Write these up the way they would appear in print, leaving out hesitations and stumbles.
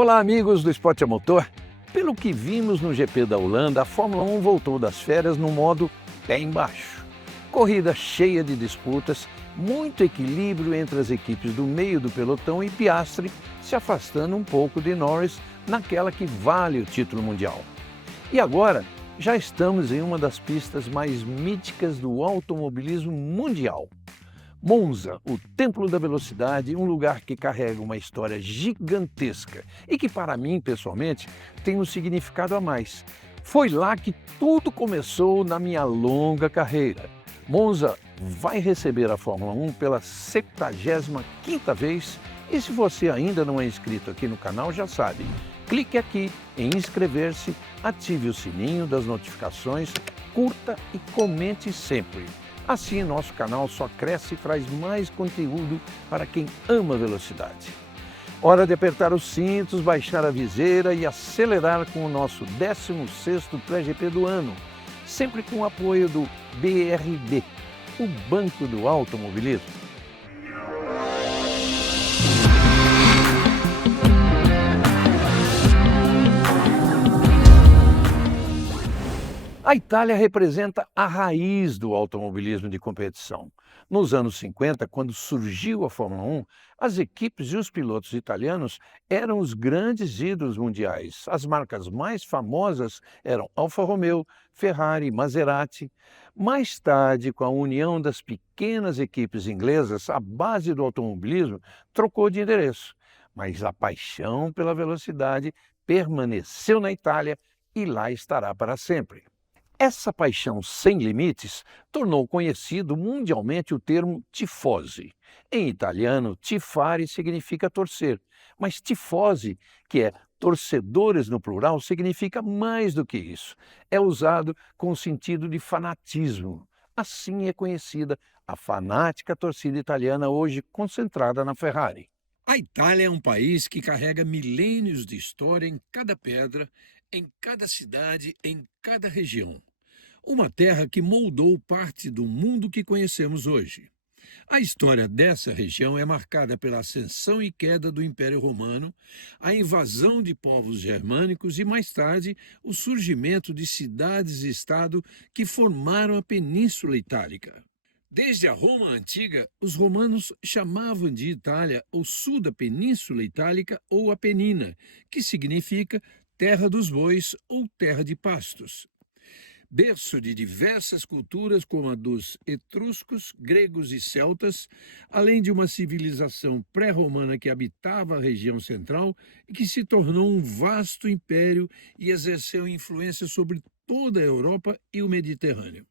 Olá, amigos do Esporte a Motor. Pelo que vimos no GP da Holanda, a Fórmula 1 voltou das férias no modo pé embaixo. Corrida cheia de disputas, muito equilíbrio entre as equipes do meio do pelotão e Piastri se afastando um pouco de Norris naquela que vale o título mundial. E agora, já estamos em uma das pistas mais míticas do automobilismo mundial. Monza, o Templo da Velocidade, um lugar que carrega uma história gigantesca e que, para mim, pessoalmente, tem um significado a mais. Foi lá que tudo começou na minha longa carreira. Monza vai receber a Fórmula 1 pela 75ª vez e se você ainda não é inscrito aqui no canal, já sabe. Clique aqui em inscrever-se, ative o sininho das notificações, curta e comente sempre. Assim, nosso canal só cresce e traz mais conteúdo para quem ama velocidade. Hora de apertar os cintos, baixar a viseira e acelerar com o nosso 16º pré-GP do ano, sempre com o apoio do BRB, o Banco do Automobilismo. A Itália representa a raiz do automobilismo de competição. Nos anos 50, quando surgiu a Fórmula 1, as equipes e os pilotos italianos eram os grandes ídolos mundiais. As marcas mais famosas eram Alfa Romeo, Ferrari, Maserati. Mais tarde, com a união das pequenas equipes inglesas, a base do automobilismo trocou de endereço. Mas a paixão pela velocidade permaneceu na Itália e lá estará para sempre. Essa paixão sem limites tornou conhecido mundialmente o termo tifose. Em italiano, tifare significa torcer, mas tifose, que é torcedores no plural, significa mais do que isso. É usado com o sentido de fanatismo. Assim é conhecida a fanática torcida italiana hoje concentrada na Ferrari. A Itália é um país que carrega milênios de história em cada pedra, em cada cidade, em cada região. Uma terra que moldou parte do mundo que conhecemos hoje. A história dessa região é marcada pela ascensão e queda do Império Romano, a invasão de povos germânicos e, mais tarde, o surgimento de cidades-estado que formaram a Península Itálica. Desde a Roma Antiga, os romanos chamavam de Itália o sul da Península Itálica ou Apenina, que significa terra dos bois ou terra de pastos. Berço de diversas culturas como a dos etruscos, gregos e celtas, além de uma civilização pré-romana que habitava a região central e que se tornou um vasto império e exerceu influência sobre toda a Europa e o Mediterrâneo.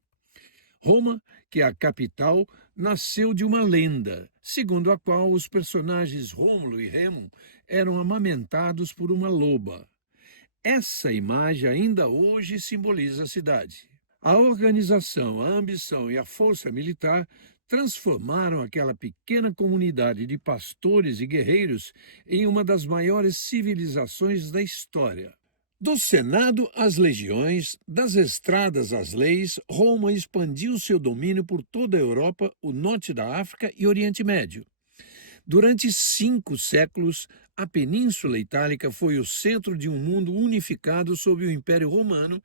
Roma, que é a capital, nasceu de uma lenda, segundo a qual os personagens Rômulo e Remo eram amamentados por uma loba. Essa imagem ainda hoje simboliza a cidade. A organização, a ambição e a força militar transformaram aquela pequena comunidade de pastores e guerreiros em uma das maiores civilizações da história. Do Senado às legiões, das estradas às leis, Roma expandiu seu domínio por toda a Europa, o norte da África e Oriente Médio. Durante 5 séculos, a Península Itálica foi o centro de um mundo unificado sob o Império Romano,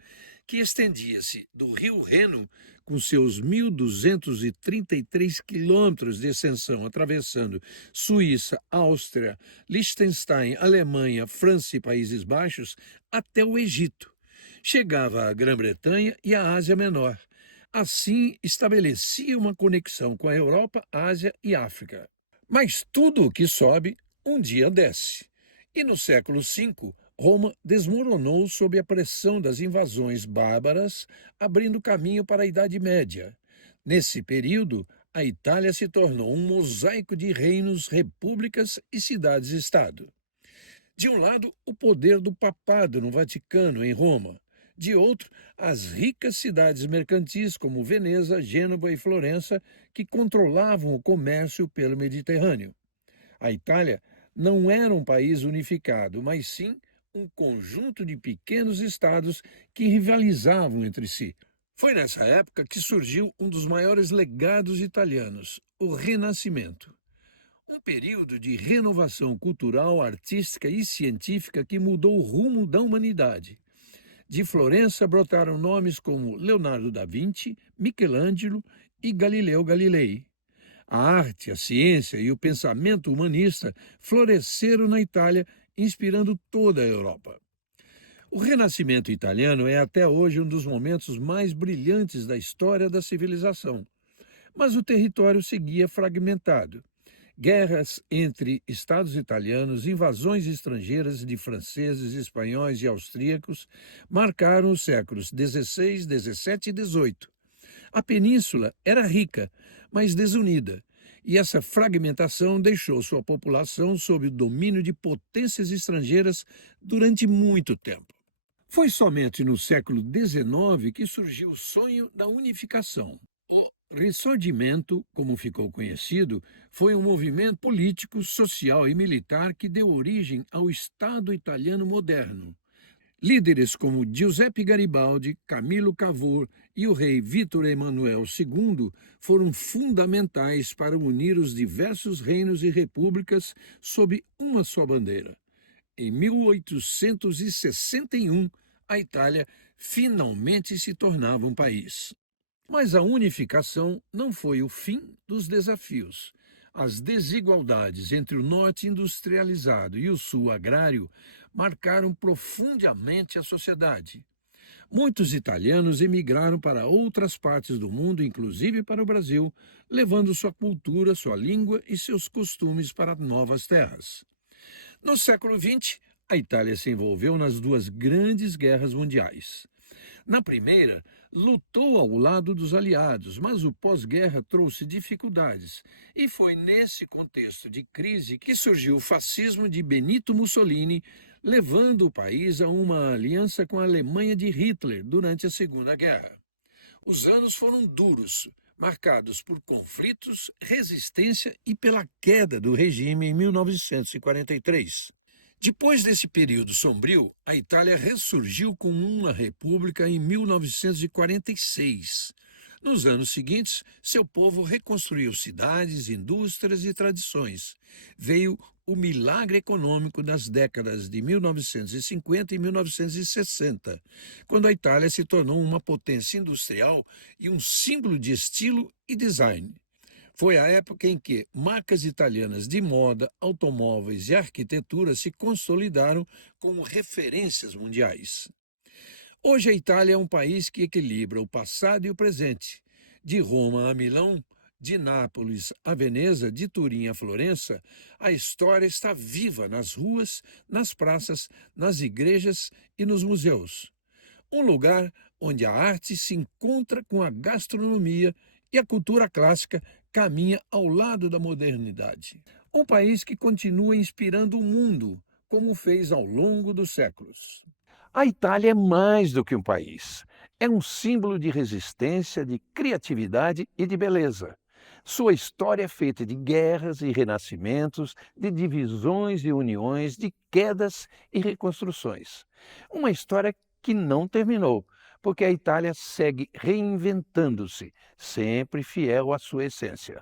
que estendia-se do rio Reno, com seus 1.233 quilômetros de extensão, atravessando Suíça, Áustria, Liechtenstein, Alemanha, França e Países Baixos, até o Egito. Chegava à Grã-Bretanha e à Ásia Menor. Assim, estabelecia uma conexão com a Europa, Ásia e África. Mas tudo o que sobe, um dia desce. E no século V, Roma desmoronou sob a pressão das invasões bárbaras, abrindo caminho para a Idade Média. Nesse período, a Itália se tornou um mosaico de reinos, repúblicas e cidades-estado. De um lado, o poder do papado no Vaticano, em Roma. De outro, as ricas cidades mercantis como Veneza, Gênova e Florença, que controlavam o comércio pelo Mediterrâneo. A Itália não era um país unificado, mas sim um conjunto de pequenos estados que rivalizavam entre si. Foi nessa época que surgiu um dos maiores legados italianos, o Renascimento. Um período de renovação cultural, artística e científica que mudou o rumo da humanidade. De Florença brotaram nomes como Leonardo da Vinci, Michelangelo e Galileu Galilei. A arte, a ciência e o pensamento humanista floresceram na Itália, inspirando toda a Europa. O Renascimento italiano é até hoje um dos momentos mais brilhantes da história da civilização. Mas o território seguia fragmentado. Guerras entre estados italianos, invasões estrangeiras de franceses, espanhóis e austríacos marcaram os séculos XVI, XVII e XVIII. A península era rica, mas desunida, e essa fragmentação deixou sua população sob o domínio de potências estrangeiras durante muito tempo. Foi somente no século XIX que surgiu o sonho da unificação. O Risorgimento, como ficou conhecido, foi um movimento político, social e militar que deu origem ao Estado italiano moderno. Líderes como Giuseppe Garibaldi, Camilo Cavour e o rei Vítor Emanuel II foram fundamentais para unir os diversos reinos e repúblicas sob uma só bandeira. Em 1861, a Itália finalmente se tornava um país. Mas a unificação não foi o fim dos desafios. As desigualdades entre o norte industrializado e o sul agrário marcaram profundamente a sociedade. Muitos italianos emigraram para outras partes do mundo, inclusive para o Brasil, levando sua cultura, sua língua e seus costumes para novas terras. No século XX, a Itália se envolveu nas duas grandes guerras mundiais. Na primeira, lutou ao lado dos aliados, mas o pós-guerra trouxe dificuldades. E foi nesse contexto de crise que surgiu o fascismo de Benito Mussolini, levando o país a uma aliança com a Alemanha de Hitler durante a Segunda Guerra. Os anos foram duros, marcados por conflitos, resistência e pela queda do regime em 1943. Depois desse período sombrio, a Itália ressurgiu como uma república em 1946. Nos anos seguintes, seu povo reconstruiu cidades, indústrias e tradições. Veio o milagre econômico das décadas de 1950 e 1960, quando a Itália se tornou uma potência industrial e um símbolo de estilo e design. Foi a época em que marcas italianas de moda, automóveis e arquitetura se consolidaram como referências mundiais. Hoje a Itália é um país que equilibra o passado e o presente. De Roma a Milão, de Nápoles a Veneza, de Turim a Florença, a história está viva nas ruas, nas praças, nas igrejas e nos museus. Um lugar onde a arte se encontra com a gastronomia e a cultura clássica caminha ao lado da modernidade. Um país que continua inspirando o mundo, como fez ao longo dos séculos. A Itália é mais do que um país. É um símbolo de resistência, de criatividade e de beleza. Sua história é feita de guerras e renascimentos, de divisões e uniões, de quedas e reconstruções. Uma história que não terminou, porque a Itália segue reinventando-se, sempre fiel à sua essência.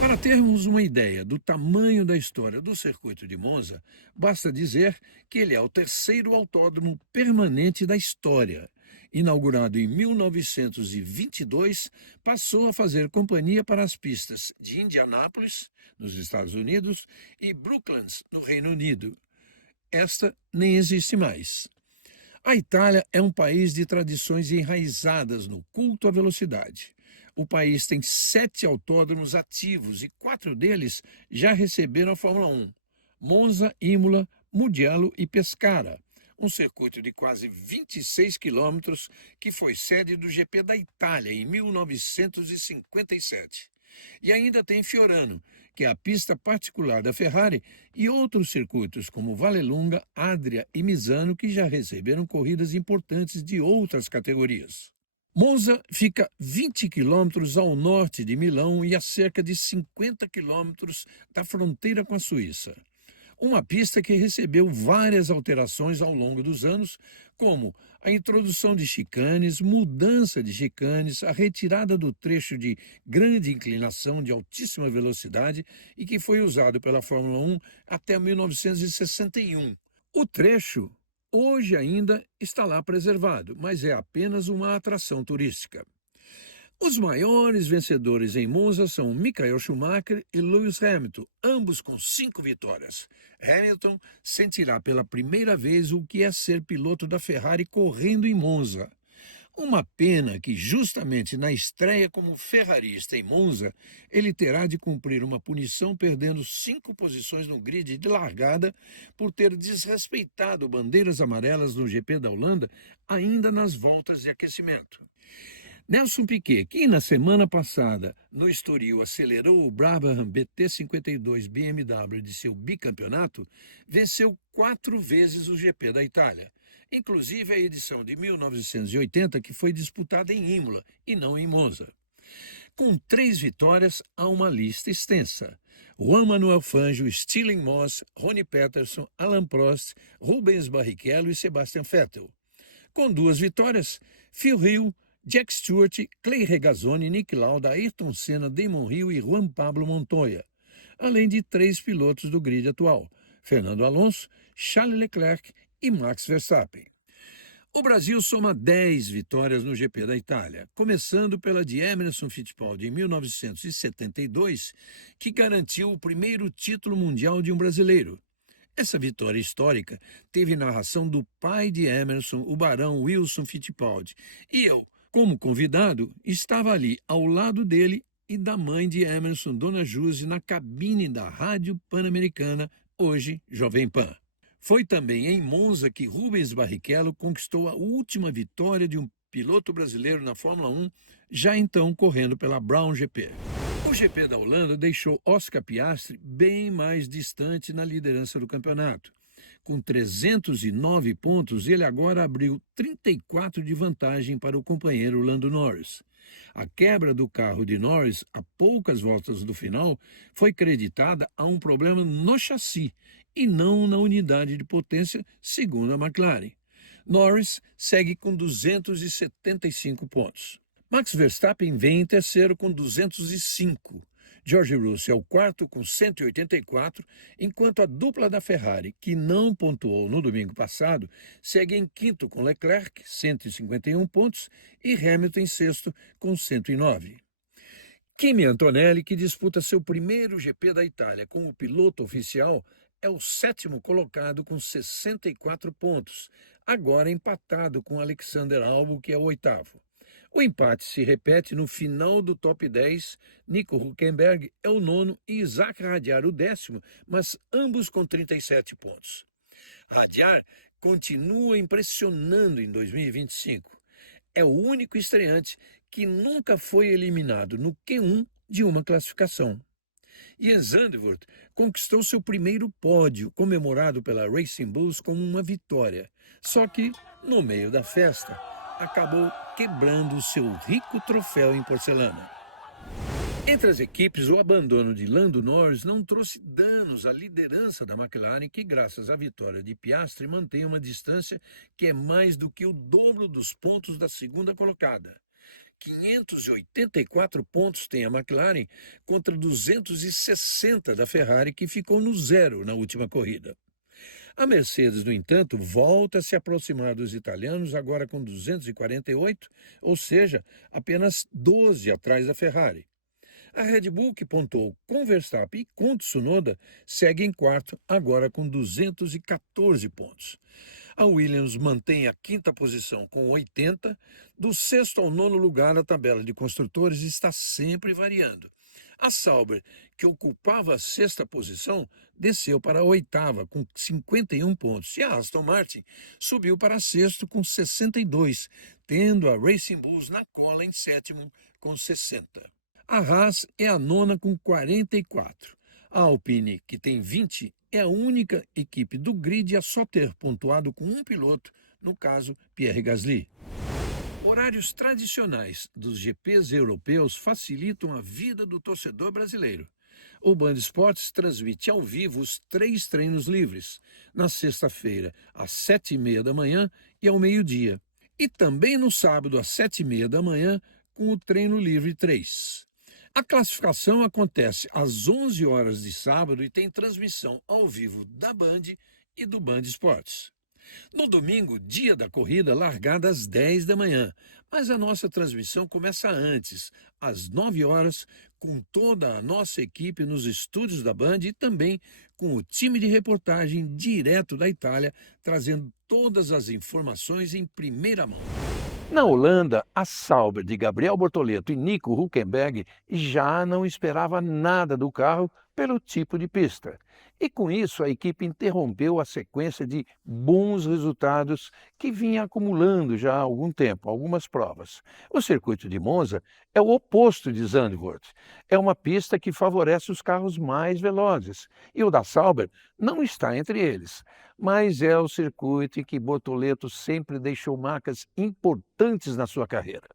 Para termos uma ideia do tamanho da história do Circuito de Monza, basta dizer que ele é o terceiro autódromo permanente da história. Inaugurado em 1922, passou a fazer companhia para as pistas de Indianápolis, nos Estados Unidos, e Brooklands, no Reino Unido. Esta nem existe mais. A Itália é um país de tradições enraizadas no culto à velocidade. O país tem 7 autódromos ativos e 4 deles já receberam a Fórmula 1. Monza, Imola, Mugello e Pescara, um circuito de quase 26 quilômetros que foi sede do GP da Itália em 1957. E ainda tem Fiorano, que é a pista particular da Ferrari, e outros circuitos como Vallelunga, Adria e Misano, que já receberam corridas importantes de outras categorias. Monza fica 20 quilômetros ao norte de Milão e a cerca de 50 quilômetros da fronteira com a Suíça. Uma pista que recebeu várias alterações ao longo dos anos, como a introdução de chicanes, mudança de chicanes, a retirada do trecho de grande inclinação de altíssima velocidade e que foi usado pela Fórmula 1 até 1961. O trecho hoje ainda está lá preservado, mas é apenas uma atração turística. Os maiores vencedores em Monza são Michael Schumacher e Lewis Hamilton, ambos com 5 vitórias. Hamilton sentirá pela primeira vez o que é ser piloto da Ferrari correndo em Monza. Uma pena que, justamente na estreia como ferrarista em Monza, ele terá de cumprir uma punição perdendo 5 posições no grid de largada por ter desrespeitado bandeiras amarelas no GP da Holanda ainda nas voltas de aquecimento. Nelson Piquet, que na semana passada no Estoril acelerou o Brabham BT52 BMW de seu bicampeonato, venceu 4 vezes o GP da Itália, inclusive a edição de 1980 que foi disputada em Imola e não em Monza. Com 3 vitórias, há uma lista extensa. Juan Manuel Fangio, Stirling Moss, Ronnie Peterson, Alain Prost, Rubens Barrichello e Sebastian Vettel. Com 2 vitórias, Phil Hill, Jack Stewart, Clay Regazzoni, Nick Lauda, Ayrton Senna, Damon Hill e Juan Pablo Montoya, além de 3 pilotos do grid atual, Fernando Alonso, Charles Leclerc e Max Verstappen. O Brasil soma 10 vitórias no GP da Itália, começando pela de Emerson Fittipaldi em 1972, que garantiu o primeiro título mundial de um brasileiro. Essa vitória histórica teve narração do pai de Emerson, o barão Wilson Fittipaldi, e eu, como convidado, estava ali ao lado dele e da mãe de Emerson, Dona Juse, na cabine da Rádio Pan-Americana, hoje Jovem Pan. Foi também em Monza que Rubens Barrichello conquistou a última vitória de um piloto brasileiro na Fórmula 1, já então correndo pela Brown GP. O GP da Holanda deixou Oscar Piastri bem mais distante na liderança do campeonato. Com 309 pontos, ele agora abriu 34 de vantagem para o companheiro Lando Norris. A quebra do carro de Norris, a poucas voltas do final, foi creditada a um problema no chassi e não na unidade de potência, segundo a McLaren. Norris segue com 275 pontos. Max Verstappen vem em terceiro com 205. George Russell é o quarto com 184, enquanto a dupla da Ferrari, que não pontuou no domingo passado, segue em quinto com Leclerc, 151 pontos, e Hamilton em sexto com 109. Kimi Antonelli, que disputa seu primeiro GP da Itália com o piloto oficial, é o 7º colocado com 64 pontos, agora empatado com Alexander Albon, que é o 8º. O empate se repete no final do top 10, Nico Hülkenberg é o 9º e Isaac Hadjar o 10º, mas ambos com 37 pontos. Hadjar continua impressionando em 2025. É o único estreante que nunca foi eliminado no Q1 de uma classificação. Ian Zandvoort conquistou seu primeiro pódio, comemorado pela Racing Bulls como uma vitória. Só que, no meio da festa, acabou quebrando o seu rico troféu em porcelana. Entre as equipes, o abandono de Lando Norris não trouxe danos à liderança da McLaren, que, graças à vitória de Piastri, mantém uma distância que é mais do que o dobro dos pontos da segunda colocada. 584 pontos tem a McLaren contra 260 da Ferrari, que ficou no zero na última corrida. A Mercedes, no entanto, volta a se aproximar dos italianos, agora com 248, ou seja, apenas 12 atrás da Ferrari. A Red Bull, que pontuou com Verstappen e com Tsunoda, segue em quarto, agora com 214 pontos. A Williams mantém a quinta posição com 80, do sexto ao nono lugar na tabela de construtores está sempre variando. A Sauber, que ocupava a sexta posição, desceu para a oitava com 51 pontos. E a Aston Martin subiu para sexto com 62, tendo a Racing Bulls na cola em sétimo com 60. A Haas é a nona com 44. A Alpine, que tem 20, é a única equipe do grid a só ter pontuado com um piloto, no caso, Pierre Gasly. Horários tradicionais dos GPs europeus facilitam a vida do torcedor brasileiro. O Band Esportes transmite ao vivo os 3 treinos livres, na sexta-feira, às 7h30 da manhã e ao meio-dia. E também no sábado, às 7h30 da manhã, com o treino livre 3. A classificação acontece às 11 horas de sábado e tem transmissão ao vivo da Band e do Band Esportes. No domingo, dia da corrida, largada às 10 da manhã, mas a nossa transmissão começa antes, às 9 horas, com toda a nossa equipe nos estúdios da Band e também com o time de reportagem direto da Itália, trazendo todas as informações em primeira mão. Na Holanda, a Sauber de Gabriel Bortoleto e Nico Hülkenberg já não esperava nada do carro pelo tipo de pista. E com isso, a equipe interrompeu a sequência de bons resultados que vinha acumulando já há algum tempo, algumas provas. O circuito de Monza é o oposto de Zandvoort. É uma pista que favorece os carros mais velozes. E o da Sauber não está entre eles. Mas é o circuito em que Bortoleto sempre deixou marcas importantes na sua carreira.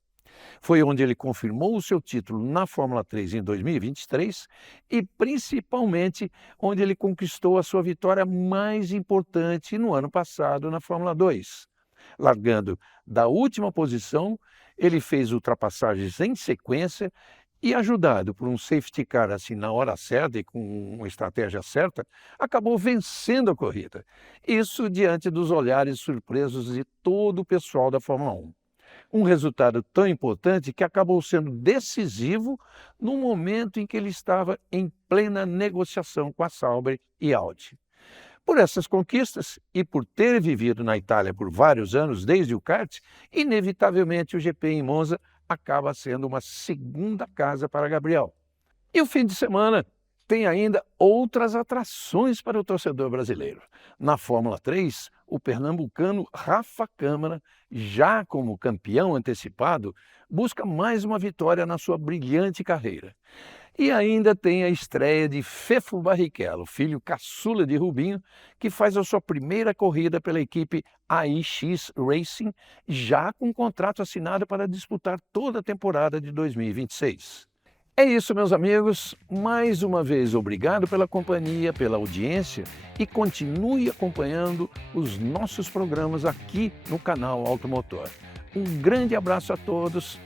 Foi onde ele confirmou o seu título na Fórmula 3 em 2023 e, principalmente, onde ele conquistou a sua vitória mais importante no ano passado na Fórmula 2. Largando da última posição, ele fez ultrapassagens em sequência e, ajudado por um safety car assim na hora certa e com uma estratégia certa, acabou vencendo a corrida. Isso diante dos olhares surpresos de todo o pessoal da Fórmula 1. Um resultado tão importante que acabou sendo decisivo no momento em que ele estava em plena negociação com a Sauber e Audi. Por essas conquistas e por ter vivido na Itália por vários anos desde o kart, inevitavelmente o GP em Monza acaba sendo uma segunda casa para Gabriel. E o fim de semana tem ainda outras atrações para o torcedor brasileiro. Na Fórmula 3, o pernambucano Rafa Câmara, já como campeão antecipado, busca mais uma vitória na sua brilhante carreira. E ainda tem a estreia de Fefo Barrichello, filho caçula de Rubinho, que faz a sua primeira corrida pela equipe AIX Racing, já com contrato assinado para disputar toda a temporada de 2026. É isso, meus amigos. Mais uma vez, obrigado pela companhia, pela audiência e continue acompanhando os nossos programas aqui no canal Automotor. Um grande abraço a todos